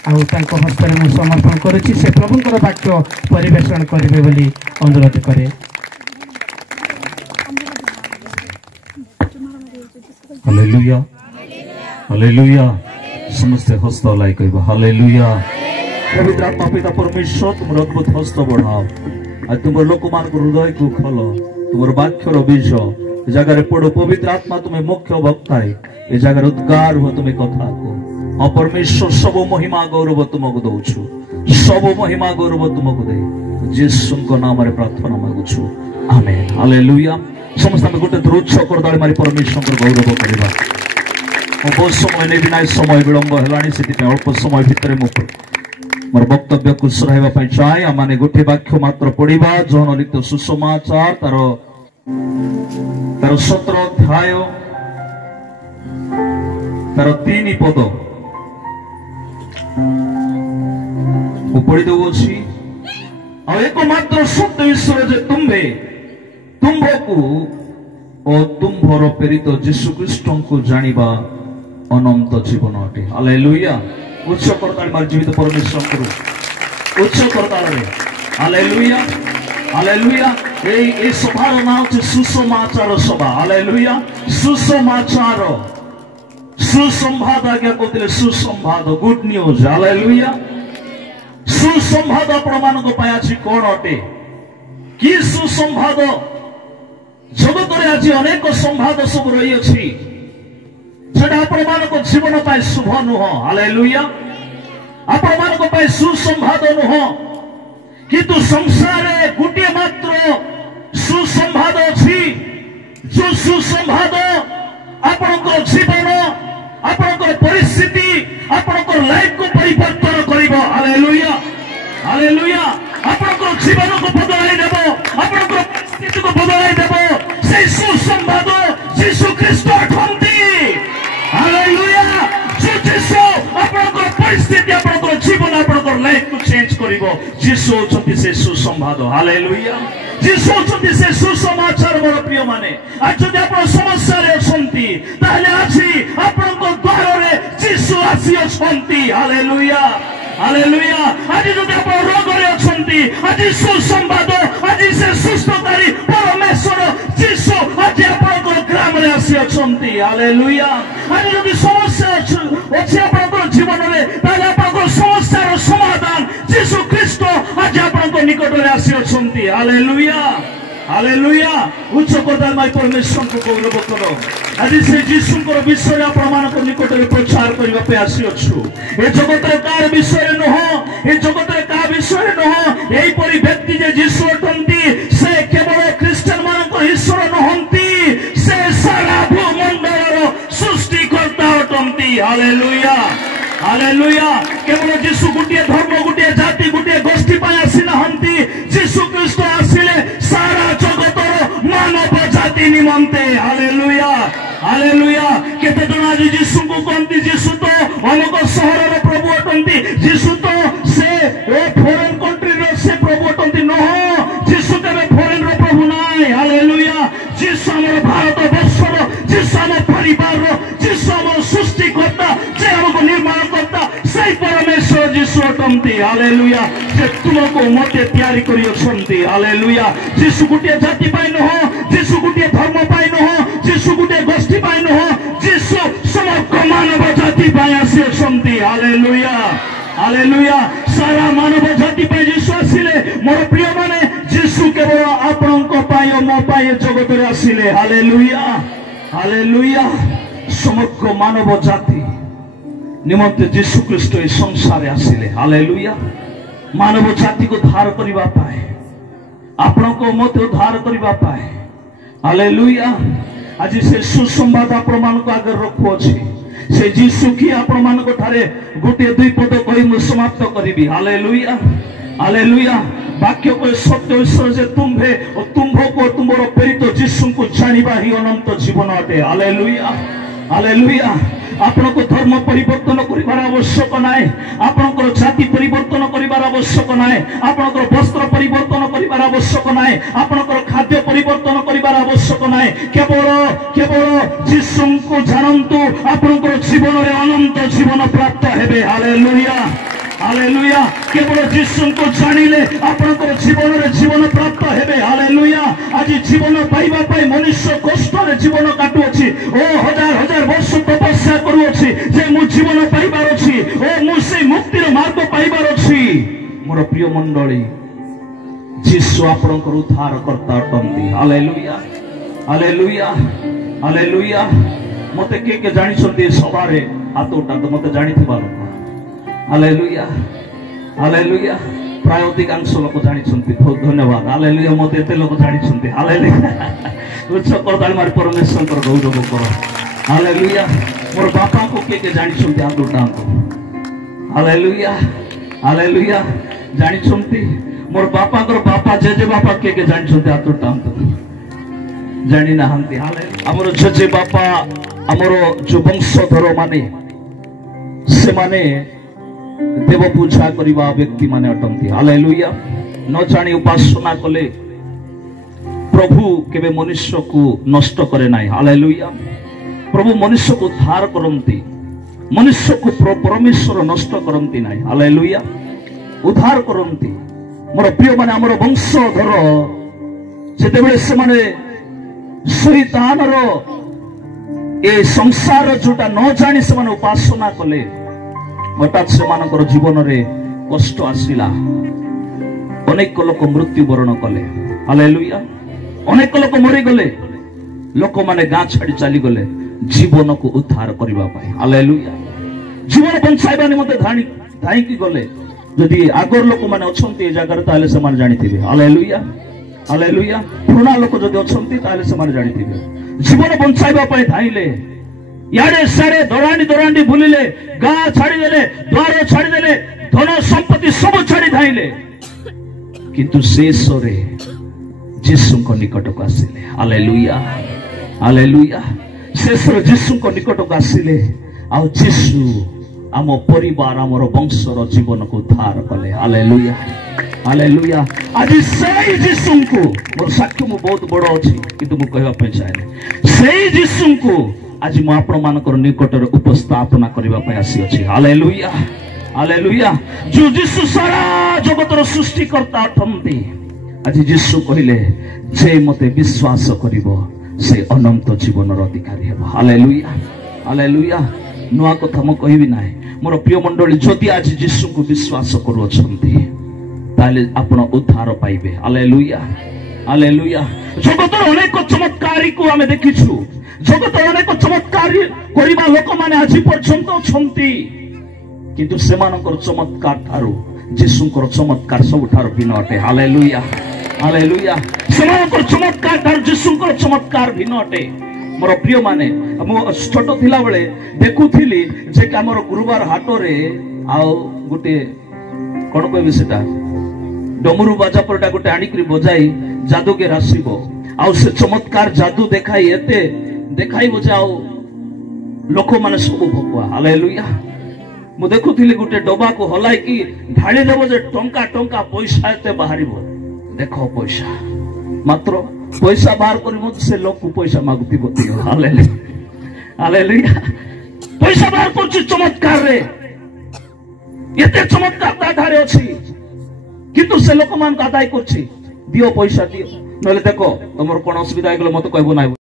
हस्तर मुझे समर्पण करुच्ची से प्रभुंर वाक्य परिवेषण करेंगे बोली अनुरोध करे। हालेलुया हालेलुया समस्त हस्त लाई कह हालेलुया। पवित्र आत्मा पिता परमेश्वर तुम अद्भुत हस्त बढ़ाओ आज तुम लोक मान हृदय को खोल तुम वाक्यर बीज जगार पड़ो पवित्र आत्मा तुम्हें मुख्य वक्ता ये जगार उद्गार हो तुम्हें कथा को परमेश्वर सब महिमा गौरव तुमको दौछु सब महिमा गौरव तुमको दे यीशु नाम रे प्रार्थना मागुछु आमेन हालेलुया। समस्त आम गोटे उच्च करदाड़ी मारी परमेश्वर गौरव करवा बहुत समय नहीं बिना समय विलंब है अल्प समय भितर मोर वक्तव्य को सराइबा चाहे आम गोटे वाक्य मात्र पढ़ा जौन लिखित सुसमाचार तार 17 अध्याय तार 3 पद पढ़ी दौची एकमात्र सत्य ईश्वर जे तुम्भे तुम्भको और तुम्भर प्रेरित यीशु ख्रीष्ट को जानिबा अनंत जीवन अटे हालेलुया। उच्च करताल मार जीवित परमेश्वर करू उच्च करताल रे हालेलुया हालेलुया। ए सभार नाम छे सुसमाचार सभा हालेलुया। सुसमाचार सुसंवाद आज्ञा कहते सुसंवाद गुड न्यूज हालेलुया। सुसंवाद आपण मानक पाय अछि कोन अटे कि सुसंवाद जगत रे आज अनेक संवाद सब रही अछि सेटा आपण मानक जीवन पाय शुभ नुह हालेलुया। आपण मानक पाय सुसंवाद नुह किंतु संसार रे गुटे मात्र सुसंवाद अछि जो सुसंवाद आपणकर जीवन आपणकर परिस्थिति आपणकर लाइफ को परिवर्तन करिवो हालेलुया हालेलुया। आपणकर जीवन को बदलाई देबो आपणकर परिस्थिति को बदलाई देबो से सुसंवाद यीशु ख्रीष्ट अठंती हालेलुया। जो यीशु आपणकर परिस्थिति आपणकर जीवन आपणकर लाइफ को चेंज करिवो यीशु होचंती से सुसंवाद हालेलुया। यीशु होचंती से सुसमाचार मोर प्रिय माने आज जदि आपण समस्या रे अछंती ताले आछि आपणकर द्वार रे यीशु आसी अछंती हालेलुया हालेलुया। आज जदि आपण रोग रे अछंती आज सुसंवाद आज से सुस्थकारी परमेश्वर यीशु आज आपणकर ग्राम रे आसी अछंती हालेलुया। आज जदि समस्या अछि आपणकर जीवन रे ताले आपणकर समस्यार समाधान यीशु ख्रीष्ट आज आपणकर निकट रे आसी अछंती हालेलुया हालेलुया। उच्च करदाल माई परमेश्वर को गौरव करो आज से यीशुंकर विषय आपण मानक निकट रे प्रचार करबा पे आसी अछु ए जगत रे कार विषय नह ए जगत रे का विषय नह एई परि व्यक्ति जे यीशु अटंती से केवल क्रिश्चियन मानक ईश्वर नहंती से सारा भूमंडल रो सृष्टिकर्ता अटंती हालेलुया हालेलुया। केवल यीशु गुटिए धर्म गुटिए जाति गुटिए गोष्ठी पाय आसी नहंती यीशु ख्रीष्ट आसिले सारा जगत रो मानव जाति निमंते हालेलुया हालेलुया। केते जण आज यीशु को कहंती यीशु तो अनेक शहर रो प्रभु अटंती यीशु तो से ए फॉरेन कंट्री रो से प्रभु अटंती न हो यीशु केबे फॉरेन रो प्रभु नाय हालेलुया। यीशु हमर भारत वर्ष रो यीशु हमर परिवार रो यीशु हमर सृष्टिकर्ता जे हमको निर्माण करता सही परमेश्वर यीशु अटंती हालेलुया। जे तुमको मते तैयारी करी अछंती हालेलुया। यीशु गुटिए जाति पाय न हो यीशु गुटिए धर्म पाय न हो यीशु गुटिए गोष्ठी पाय न हो यीशु समग्र मानव जाति पाय आसी अछंती हालेलुया हालेलुया। सारा मानव जाति पाय यीशु आसिले मोर प्रिय माने यीशु केवल आपणक पाय मो पाय जगत रे आसिले हालेलुया हालेलुया। समग्र मानव जाति निमंते यीशु ख्रीष्ट ए संसार आसिले हालेलुया। मानव जाति को धार करिबा पाए आपणक मत धार करिबा पाए हालेलुया। आज से सुसंवाद आपण मानक आगे रखु अछि से यीशु की आपण मानक थारे गोटे 2 पद कहि मु समाप्त करिबी हालेलुया हालेलुया। वाक्य को सत्य ईश्वर जे तुम्भे और तुम्भको तुमरो प्रेरित यीशु को जानिबा ही अनंत जीवन अटे हालेलुया हालेलुया। आपनको धर्म परिवर्तन करिवार आवश्यक नाय आपनको जाति परिवर्तन करिवार आवश्यक नाय आपनको वस्त्र परिवर्तन करिवार आवश्यक नाय आपनको खाद्य परिवर्तन करिवार आवश्यक नाय केवल केवल यीशु को जानंतु आपनको जीवन रे अनंत जीवन प्राप्त हेबे हालेलुया हालेलुया केवल जीसु को जानिले आपनकर जीवन रे जीवन प्राप्त हेबे हालेलुया आज जीवन पाइबा पई मनुष्य कष्ट रे जीवन काटु अछि ओ हजार हजार वर्ष तपस्या करू अछि जे मु जीवन पाइबार अछि ओ मु से मुक्तिर मार्ग पाइबार अछि मोर प्रिय मंडली जीसु आपनकर उद्धार करता अटंती हालेलुया हालेलुया हालेलुया मते के जानि छथि सभारे हाथ उठा तो मते जानि थिबा हालेलुया हालेलुया प्राय अधिकांश लोक जानि छथि बहुत धन्यवाद हालेलुया मते एते लोक जानि छथि हालेलुया उच्च करताल मार परमेश्वर कर गौरव कर हालेलुया मोर बापा को के जानि छथि हाथ उठा हालेलुया हालेलुया जानि छथि मोर बापा कर बापा जे बापा के जानि छथि हाथ उठा जानी ना हंती हालेलुया हमर जेजे बापा हमर जो वंशधर माने से माने देव पूजा करिबा व्यक्ति माने अटंती हालेलुया न जानी उपासना कले प्रभु केबे मनुष्य को नष्ट करे नाही हालेलुया प्रभु मनुष्य को उद्धार करंती मनुष्य को परमेश्वर नष्ट करंती नाही हालेलुया उद्धार करंती मोर प्रिय माने हमर वंशधर जेते बेले से माने शैतान रो ए संसार जोटा न जानी से माने उपासना कले हठात से मानकर जीवन रे कष्ट आसिला अनेक लोक मृत्यु वरण कले हालेलुया अनेक लोक मरि गले लोक माने गां छाड़ी चली गले जीवन को उद्धार करबा पाए हालेलुया जीवन बंचाइबा निमते धाई की गले यदि आगर लोक माने अछंती ए जगह ताले से माने जानिथिबे हालेलुया हालेलुया पुराना लोक जदि अछंती ताले से माने जानिथिबे जीवन बंचाइबा पाए धाइले याडे सारे दरांडी बुलिले गा छाड़ी देले द्वार छाड़ी देले धन संपत्ति सब छाड़ी धाइले किंतु शेष रे जीसु को निकट को आसिले हालेलुया हालेलुया शेष रे जीसु को निकट को आसिले आ जीसु आम परिवार आमर वंशर जीवन को उद्धार कले हालेलुया हालेलुया आज सेई जीसु को मोर साक्ष्य मु बहुत बड़ अछि किंतु मु कहबा पे चाहे सेई जीसु को आज मु आपण मानकर निकट रे उपस्थापना करबा पे आसी अछि हालेलुया हालेलुया जो जीसु सारा जगत रो सृष्टि करता अटंती आज जीसु कहिले जे मते विश्वास करिवो से अनंत जीवन रो अधिकारी हेबो हालेलुया हालेलुया नुआ कथा मु कहबी नाही मोर प्रिय मंडली जदि आज जीसु को विश्वास करू अछंती ताले आपण उद्धार पाइबे हालेलुया हालेलुया जगत अनेक चमत्कारी को हमें देखिछु जगत अनेक चमत्कारी करिबा लोक माने आज पर्यंत छंती किंतु सेमानकर चमत्कार थारु जीसुकर चमत्कार सबठार भिन्न अटे हालेलुया हालेलुया सेमानकर चमत्कार थारु जीसुकर चमत्कार भिन्न अटे मोर प्रिय माने मु छोट थिला बेले देखुथिली जे कि हमर गुरुवार हाटो रे आउ गुटे कोन कहबे सेटा डमरू बाजा परटा गुटे आनिकरी बजाई जादू के रासिबो आउ से चमत्कार जादू देखाई एते देखाई बजाओ लोक माने सब भगवा हालेलुया मु देखुथिली गुटे डबा को हलाई की ढाली देबो जे टंका टंका पैसा एते बाहरिबो देखो पैसा मात्र पैसा बाहर करी मत से लोक को पैसा मागुती बतियो हालेलुया हालेलुया पैसा बाहर करछि चमत्कार रे एते चमत्कार ता धारे अछि किंतु से लोक मान आदाय करछि दियो पैसा दियो नले देखो तमर कोन असुविधा गलो मत कहबो नाही।